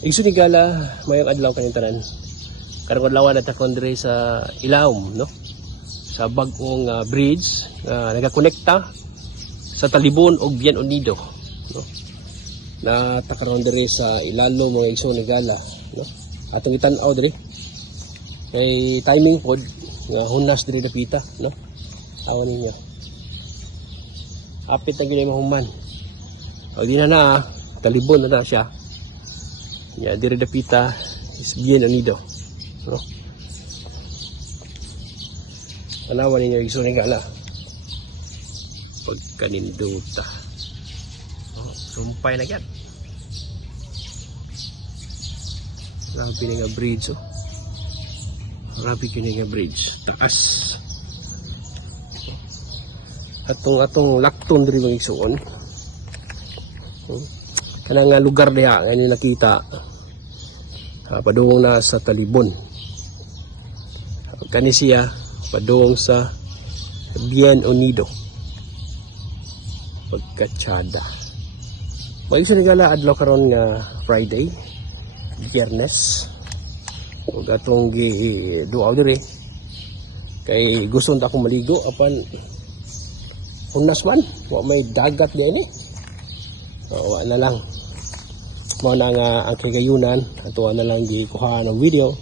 Igsoon ni gala mayong adlaw kanyang tanan. Karong adlaw na takon diri sa Ilawom, no? Sa bag-ong bridge nga nagakonekta sa Talibon ug Bien Unido, no? Na takaron diri sa ilalo mga igsoon ni gala, no? Atong itan-aw diri. Kay timing pod nga hunas diri dapita, no? Awan ninyo. Apit na gini mahuman. O di na Talibon na siya. Ya, diri dapita is Bien Unido, no? Tanawan ninyo igsoon ni gala. Pagkaninduta. Oh, sumpay na yan. Grabe na nga bridge, oh. Grabe kini nga bridge. Taas. Atong lakton diri mga igsoon. Kanang nga lugar diha nga nakita. Padung na sa Talibon. Kani siya padung sa Bien Unido. Pagkatsada. Mag-isa nagala adlaw karon nga Friday, Biyernes. Ug atong gi-duaw diri kay gusto ta akong maligo apan hunas man, wa may dagat diyan eh. Wa na lang. Mao na nga ang kagayunan ato na lang gikuha ng video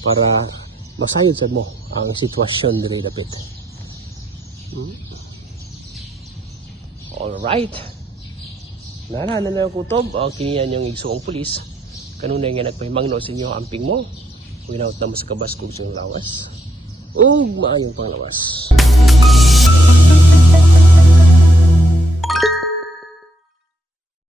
para masayod sad mo ang sitwasyon diri dapit. All right. Nana na kutob o kiniyan yung igsuong pulis. Kanunay nga nagpahimangno sa inyo amping mo. Winaut na mo sa kabas kung siyang lawas. Ug maayong panglawas.